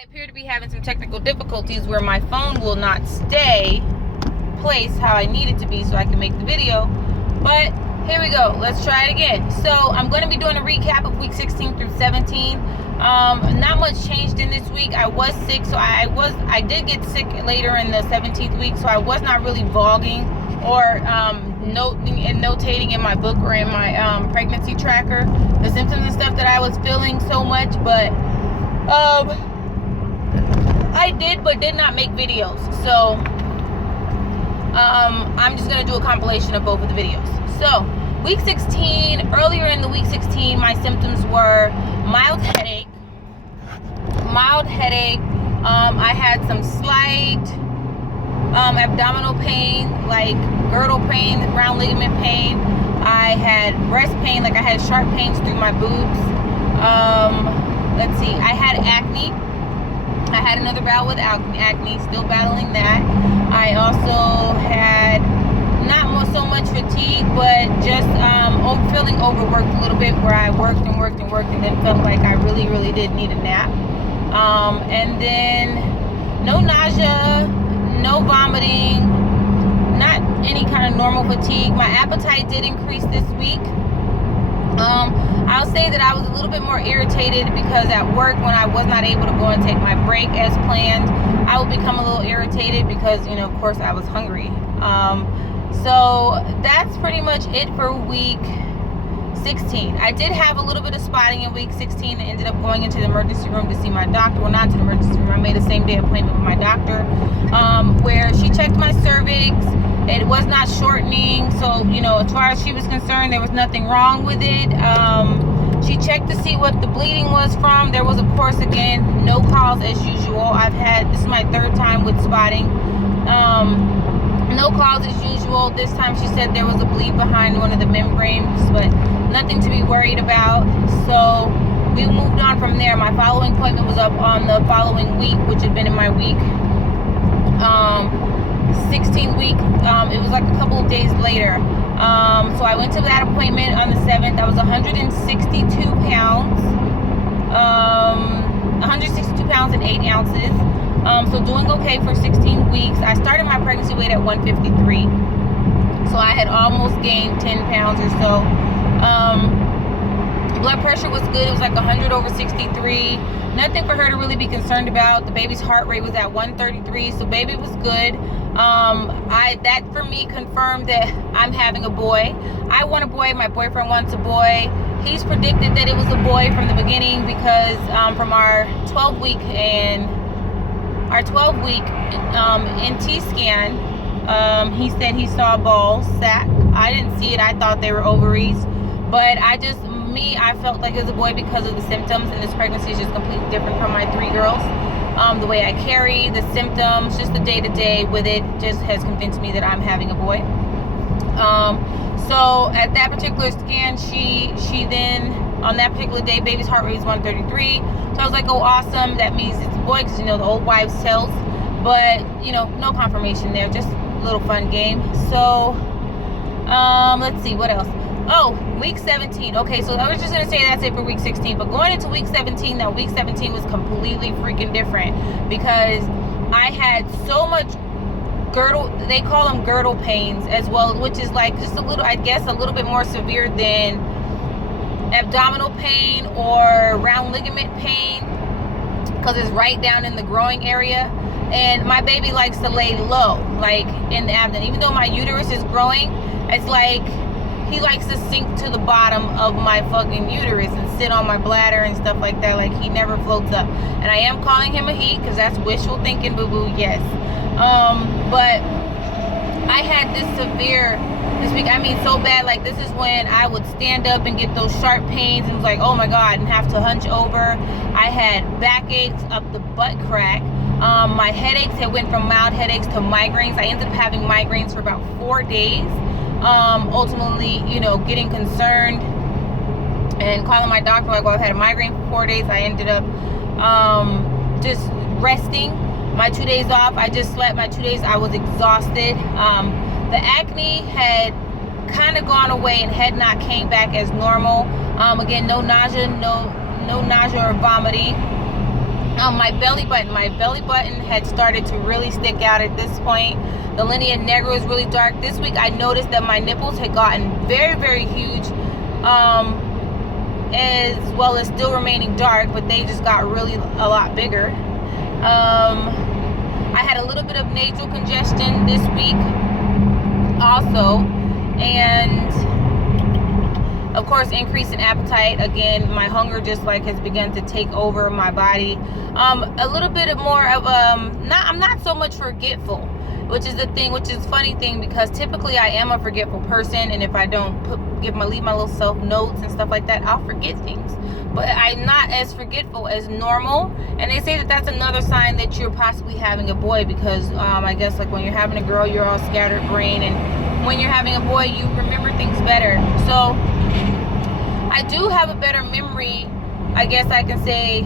I appear to be having some technical difficulties where my phone will not stay placed how I need it to be so I can make the video. But here we go. Let's try it again. So I'm going to be doing a recap of week 16 through 17. Not much changed in this week. I was sick, so I did get sick later in the 17th week, so I was not really vlogging or notating in my book or in my pregnancy tracker the symptoms and stuff that I was feeling so much. But I did not make videos, so I'm just gonna do a compilation of both of the videos. So week 16, earlier in the week 16, my symptoms were mild headache. I had some slight abdominal pain, like girdle pain, ground ligament pain. I had breast pain, like I had sharp pains through my boobs. Let's see, I had acne. I had another bout with acne, still battling that. I also had not so much fatigue, but just feeling overworked a little bit, where I worked and then felt like I really did need a nap. And then no nausea, no vomiting, not any kind of normal fatigue. My appetite did increase this week. I'll say that I was a little bit more irritated because at work, when I was not able to go and take my break as planned, I would become a little irritated because, you know, of course I was hungry. So that's pretty much it for week 16. I did have a little bit of spotting in week 16 and ended up going into the emergency room to see my doctor. Well, not to the emergency room. I made a same day appointment with my doctor, where she checked my cervix. It was not shortening, so, you know, as far as she was concerned, there was nothing wrong with it. She checked to see what the bleeding was from. There was, of course, again, no cause as usual. This is my third time with spotting. No cause as usual. This time she said there was a bleed behind one of the membranes, but nothing to be worried about. So we moved on from there. My following appointment was up on the following week, which had been in my week 16th week. It was like a couple of days later. So I went to that appointment on the 7th. I was 162 pounds. 162 pounds and 8 ounces. So doing okay for 16 weeks. I started my pregnancy weight at 153. So I had almost gained 10 pounds or so. Blood pressure was good. It was like 100 over 63. Nothing for her to really be concerned about. The baby's heart rate was at 133, so baby was good. That for me confirmed that I'm having a boy. I want a boy. My boyfriend wants a boy. He's predicted that it was a boy from the beginning because from our 12 week NT scan, he said he saw a ball sack. I didn't see it. I thought they were ovaries, but I felt like it was a boy because of the symptoms, and this pregnancy is just completely different from my 3 girls. The way I carry, the symptoms, just the day-to-day with it just has convinced me that I'm having a boy. So at that particular scan, she then, on that particular day, baby's heart rate was 133. So I was like, oh, awesome. That means it's a boy, because, you know, the old wives' tales. But, you know, no confirmation there. Just a little fun game. So, let's see, what else? Oh, week 17. Okay, so I was just going to say that's it for week 16. But going into week 17, now week 17 was completely freaking different because I had so much girdle, they call them girdle pains as well, which is like just a little, I guess, a little bit more severe than abdominal pain or round ligament pain because it's right down in the growing area. And my baby likes to lay low, like in the abdomen. Even though my uterus is growing, it's like he likes to sink to the bottom of my fucking uterus and sit on my bladder and stuff like that. Like, he never floats up. And I am calling him a he because that's wishful thinking, boo-boo, yes. But I had this week, I mean so bad, like this is when I would stand up and get those sharp pains and was like, oh my God, and have to hunch over. I had backaches up the butt crack. My headaches had went from mild headaches to migraines. I ended up having migraines for about 4 days. Ultimately, you know, getting concerned and calling my doctor like, well, I've had a migraine for 4 days. I ended up just resting. My 2 days off, I just slept. My 2 days, I was exhausted. The acne had kind of gone away and had not came back as normal. Again, no nausea, no nausea or vomiting. My belly button had started to really stick out at this point. The linea negra is really dark. This week I noticed that my nipples had gotten very, very huge, as well as still remaining dark, but they just got really a lot bigger. I had a little bit of nasal congestion this week also, and of course increase in appetite. Again, my hunger just like has begun to take over my body. A little bit more of I'm not so much forgetful, which is the thing, which is funny thing, because typically I am a forgetful person, and if I don't leave my little self notes and stuff like that, I'll forget things. But I'm not as forgetful as normal, and they say that that's another sign that you're possibly having a boy, because I guess like when you're having a girl, you're all scattered brain, and when you're having a boy, you remember things better. So I do have a better memory, I guess I can say,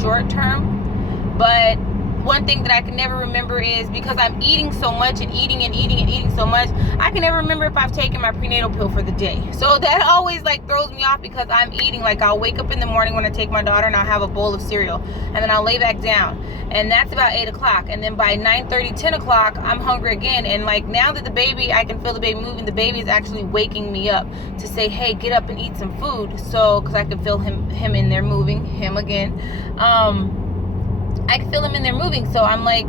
short term. But one thing that I can never remember is, because I'm eating so much and eating so much, I can never remember if I've taken my prenatal pill for the day. So that always like throws me off, because I'm eating. Like, I'll wake up in the morning when I take my daughter and I'll have a bowl of cereal, and then I'll lay back down, and that's about 8 o'clock, and then by 9:30, 10 o'clock I'm hungry again. And like, now that the baby, I can feel the baby moving, the baby is actually waking me up to say, hey, get up and eat some food. So because I can feel him in there moving, him again. I can feel him in there moving. So I'm like,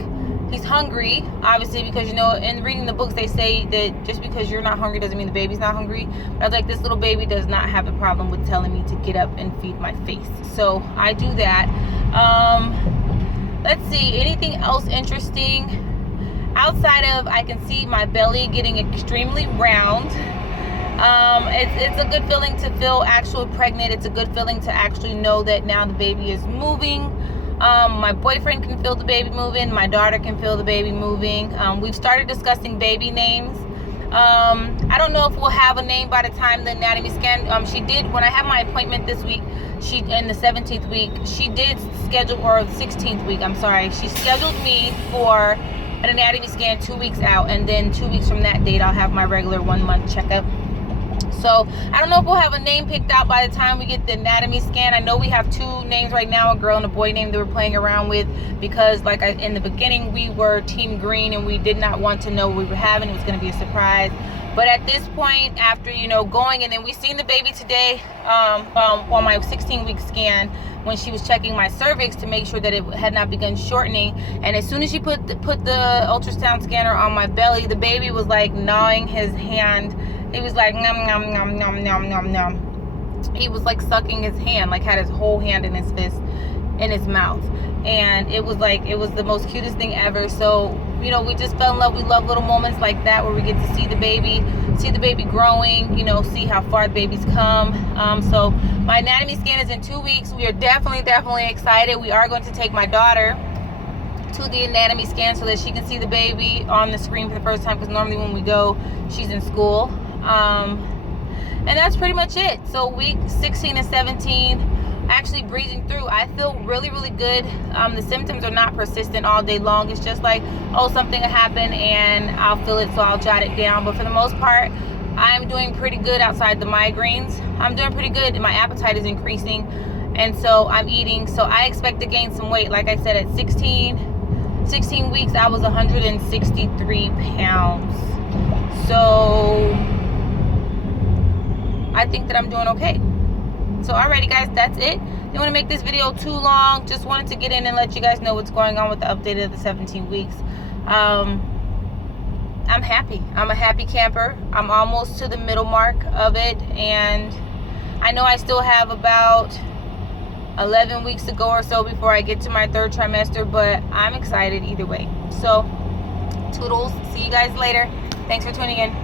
he's hungry, obviously, because, you know, in reading the books, they say that just because you're not hungry doesn't mean the baby's not hungry. But I was like, this little baby does not have a problem with telling me to get up and feed my face. So I do that. Let's see, anything else interesting? Outside of, I can see my belly getting extremely round. It's a good feeling to feel actually pregnant. It's a good feeling to actually know that now the baby is moving. My boyfriend can feel the baby moving. My daughter can feel the baby moving. We've started discussing baby names. I don't know if we'll have a name by the time the anatomy scan. She did, when I had my appointment this week, in the 17th week, she did schedule, or 16th week, I'm sorry. She scheduled me for an anatomy scan 2 weeks out, and then 2 weeks from that date, I'll have my regular 1 month checkup. So I don't know if we'll have a name picked out by the time we get the anatomy scan. I know we have 2 names right now, a girl and a boy name that we're playing around with, because like in the beginning, we were team green and we did not want to know what we were having. It was going to be a surprise. But at this point, after, you know, going, and then we seen the baby today on my 16-week scan, when she was checking my cervix to make sure that it had not begun shortening. And as soon as she put the ultrasound scanner on my belly, the baby was like gnawing his hand. He was like nom nom nom nom nom nom nom. He was like sucking his hand, like had his whole hand in his fist, in his mouth. And it was the most cutest thing ever. So, you know, we just fell in love. We love little moments like that where we get to see the baby growing, you know, see how far the baby's come. So my anatomy scan is in 2 weeks. We are definitely excited. We are going to take my daughter to the anatomy scan so that she can see the baby on the screen for the first time, because normally when we go, she's in school. And that's pretty much it. So week 16 and 17, actually breezing through. I feel really good. The symptoms are not persistent all day long. It's just like, oh, something will happen and I'll feel it, so I'll jot it down. But for the most part, I'm doing pretty good outside the migraines. I'm doing pretty good, and my appetite is increasing, and so I'm eating. So I expect to gain some weight. Like I said, at 16 weeks, I was 163 pounds. So I think that I'm doing okay. So alrighty guys, that's it. Didn't want to make this video too long. Just wanted to get in and let you guys know what's going on with the update of the 17 weeks. I'm happy. I'm a happy camper. I'm almost to the middle mark of it, and I know I still have about 11 weeks to go or so before I get to my 3rd trimester, but I'm excited either way. So toodles. See you guys later. Thanks for tuning in.